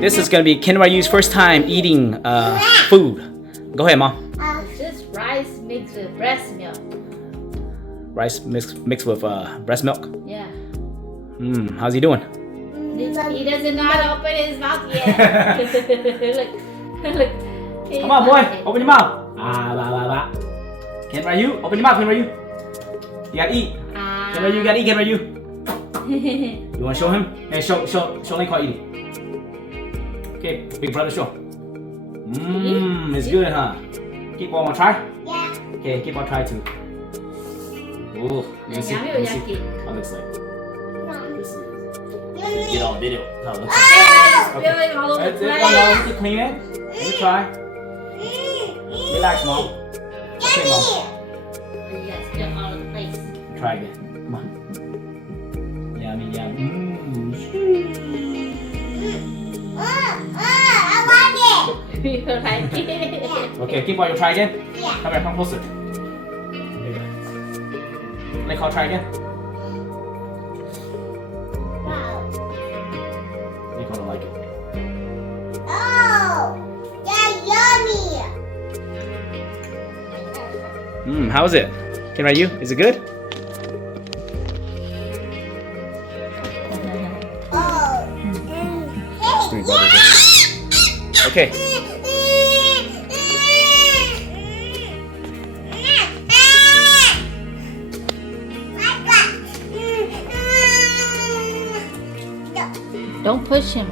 This is gonna be Ken Ryu's first time eating food. Go ahead, Mom. Just rice mixed with breast milk. Rice mixed with breast milk. Yeah. How's he doing? He doesn't know how to open his mouth yet. Look. Come on, boy. Open your mouth. Ken Ryu, open your mouth, Ken Ryu. You gotta eat. Ken Ryu, you gotta eat, Ken Ryu. You wanna show him? Hey, show Link how eating. Okay, big brother, show. It's good, huh? Keep on, wanna try? Yeah. Okay, keep on try too. Ooh, let me see. Let me see how it looks like. This is. Get on video. How it looks like. Spilling all over the That's it. place. No, keep clean it. Let me try. Relax, Mom. Okay, Mom. Yeah, spill all over the place. Try again. Come on. Yummy, yummy. I like it. You like it? Okay, keep on. You try again. Yeah. Come here, come closer. There you go. Let Carl try again. Wow. Let Carl don't like it. Oh, that's yummy. How is it? Ken Ryu, is it good? Oh. Okay. Don't push him,